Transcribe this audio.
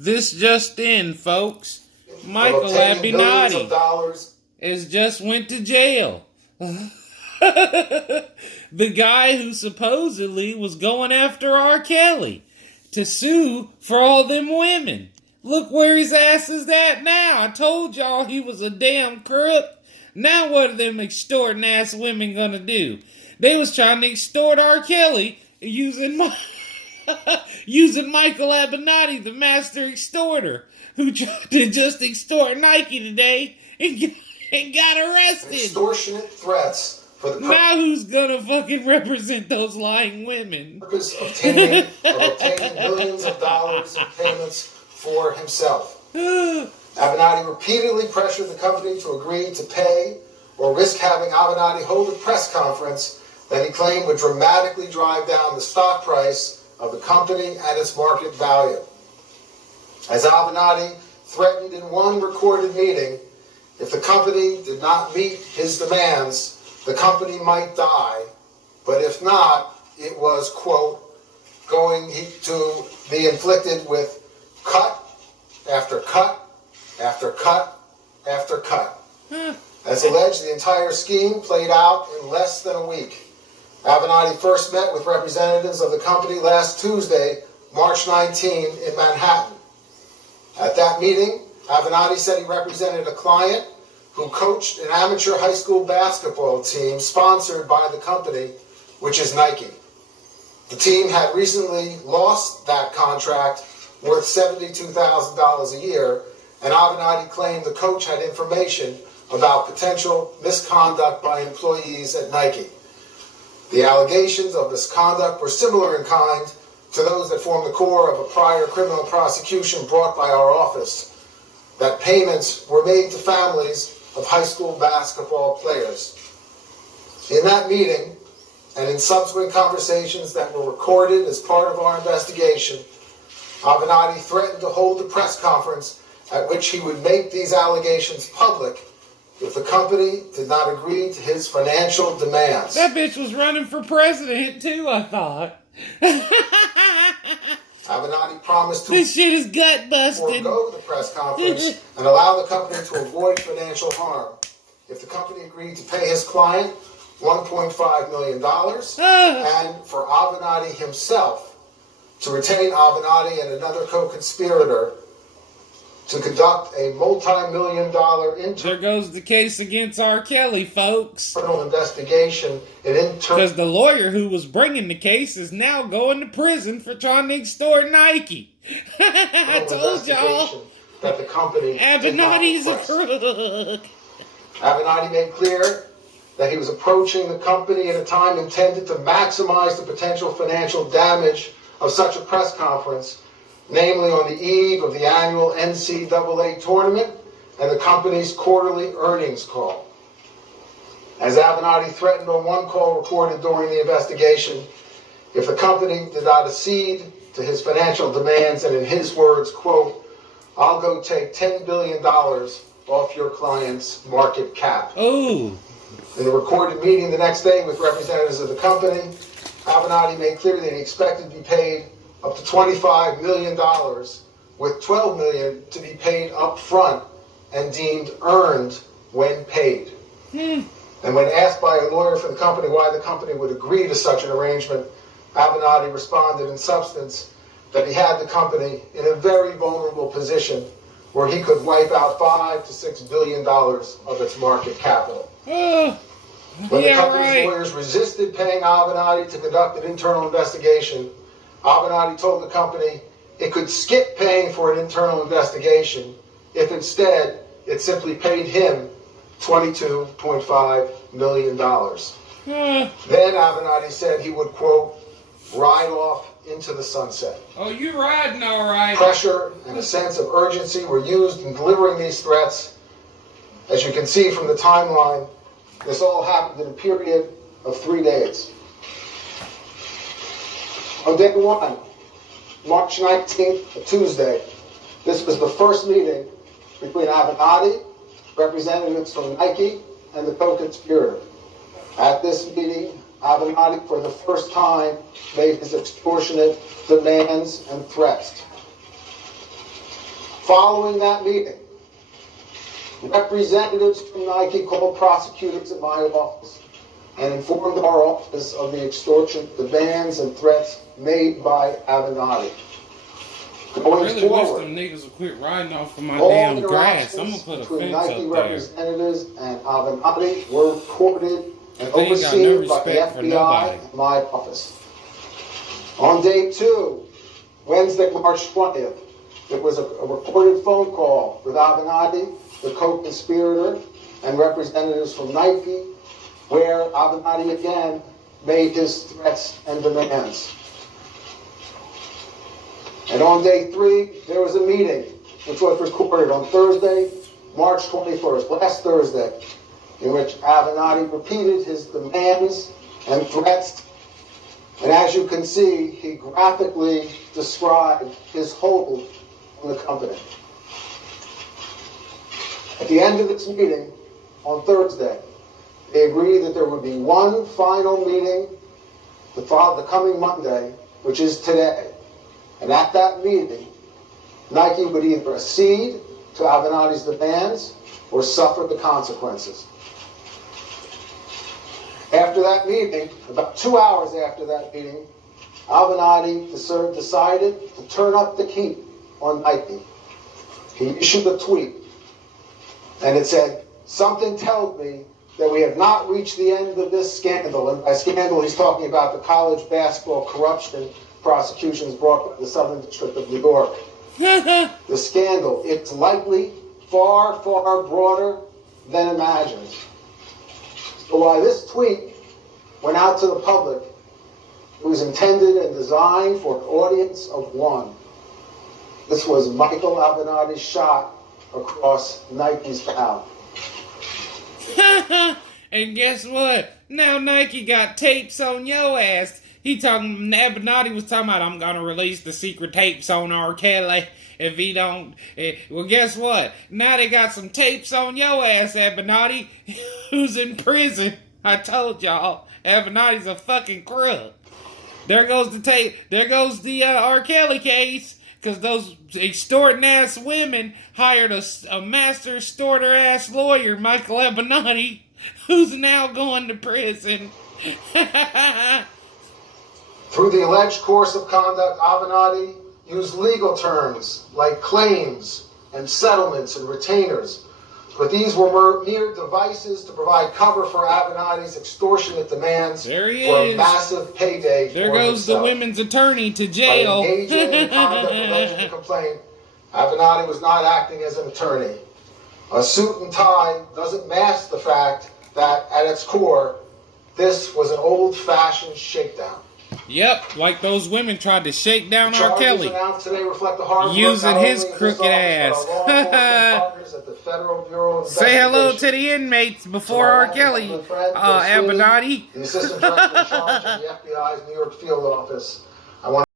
This just in, folks. Micheal Avenatti has just went to jail. The guy who supposedly was going after R. Kelly to sue for all them women. Look where his ass is at now. I told y'all he was a damn crook. Now what are them extorting ass women gonna do? They was trying to extort R. Kelly using Micheal Avenatti, the master extorter, who tried to just extort Nike today and got arrested. Extortionate threats for the now who's gonna fucking represent those lying women? Purpose of obtaining millions of dollars in payments for himself. Avenatti repeatedly pressured the company to agree to pay or risk having Avenatti hold a press conference that he claimed would dramatically drive down the stock price of the company and its market value. As Avenatti threatened in one recorded meeting, if the company did not meet his demands, the company might die, but if not, it was, quote, going to be inflicted with cut after cut after cut after cut. As alleged, the entire scheme played out in less than a week. Avenatti first met with representatives of the company last Tuesday, March 19, in Manhattan. At that meeting, Avenatti said he represented a client who coached an amateur high school basketball team sponsored by the company, which is Nike. The team had recently lost that contract worth $72,000 a year, and Avenatti claimed the coach had information about potential misconduct by employees at Nike. The allegations of misconduct were similar in kind to those that form the core of a prior criminal prosecution brought by our office, that payments were made to families of high school basketball players. In that meeting, and in subsequent conversations that were recorded as part of our investigation, Avenatti threatened to hold a press conference at which he would make these allegations public if the company did not agree to his financial demands. That bitch was running for president too, I thought. Avenatti promised to this shit is gut busting. Forego the press conference and allow the company to avoid financial harm if the company agreed to pay his client $1.5 million and for Avenatti himself to retain Avenatti and another co-conspirator to conduct a multi-million-dollar there goes the case against R. Kelly, folks. Internal investigation because the lawyer who was bringing the case is now going to prison for trying to extort Nike. I told y'all that the company Avenatti's a crook. Avenatti made clear that he was approaching the company at a time intended to maximize the potential financial damage of such a press conference, namely on the eve of the annual NCAA tournament and the company's quarterly earnings call. As Avenatti threatened on one call recorded during the investigation, if the company did not accede to his financial demands, and in his words, quote, I'll go take $10 billion off your client's market cap. Ooh. In a recorded meeting the next day with representatives of the company, Avenatti made clear that he expected to be paid up to $25 million, with $12 million to be paid up front and deemed earned when paid. And when asked by a lawyer for the company why the company would agree to such an arrangement, Avenatti responded in substance that he had the company in a very vulnerable position where he could wipe out $5 to $6 billion of its market capital. When the company's lawyers resisted paying Avenatti to conduct an internal investigation, Avenatti told the company it could skip paying for an internal investigation if instead it simply paid him $22.5 million. Then Avenatti said he would, quote, ride off into the sunset. Oh, you riding all right. Pressure and a sense of urgency were used in delivering these threats. As you can see from the timeline, this all happened in a period of 3 days. On day one, March 19th, a Tuesday, this was the first meeting between Avenatti, representatives from Nike, and the co-conspirator. At this meeting, Avenatti, for the first time, made his extortionate demands and threats. Following that meeting, representatives from Nike called prosecutors at my office and informed our office of the extortion demands and threats made by Avenatti. I Going really wish forward, them niggas would quit riding off of my all damn grass. I'm interactions gonna put a between fence Nike up there. representatives and Avenatti were recorded and They ain't got no overseen by the respect for FBI nobody. and my office. On day 2, Wednesday, March 20th, there was a recorded phone call with Avenatti, the co-conspirator, and representatives from Nike, where Avenatti again made his threats and demands. And on day 3, there was a meeting, which was recorded on Thursday, March 21st, last Thursday, in which Avenatti repeated his demands and threats. And as you can see, he graphically described his hold on the company. At the end of this meeting, on Thursday, they agreed that there would be one final meeting the coming Monday, which is today. And at that meeting, Nike would either accede to Avenatti's demands or suffer the consequences. After that meeting, about 2 hours after that meeting, Avenatti decided to turn up the heat on Nike. He issued a tweet, and it said, "Something tells me that we have not reached the end of this scandal." And by scandal, he's talking about the college basketball corruption prosecutions brought by the Southern District of New York. The scandal, it's likely far, far broader than imagined. So while this tweet went out to the public, it was intended and designed for an audience of one. This was Micheal Avenatti's shot across Nike's bow. And guess what? Now Nike got tapes on your ass. Avenatti was talking about, I'm gonna release the secret tapes on R. Kelly if he don't. Well, guess what? Now they got some tapes on your ass, Avenatti, who's in prison. I told y'all, Avenatti's a fucking crook. There goes the tape. There goes the R. Kelly case. Because those extorting ass women hired a master extorter ass lawyer, Micheal Avenatti, who's now going to prison. Through the alleged course of conduct, Avenatti used legal terms like claims and settlements and retainers. But these were mere devices to provide cover for Avenatti's extortionate demands for a massive payday. There goes the women's attorney to jail. By engaging in the conduct alleged in the complaint, Avenatti was not acting as an attorney. A suit and tie doesn't mask the fact that, at its core, this was an old-fashioned shakedown. Yep, like those women tried to shake down R. Kelly. Today reflect the hard using his crooked ass. Say hello to the inmates before R. Kelly, Avenatti. The assistant director in charge of the FBI's New York field office. I want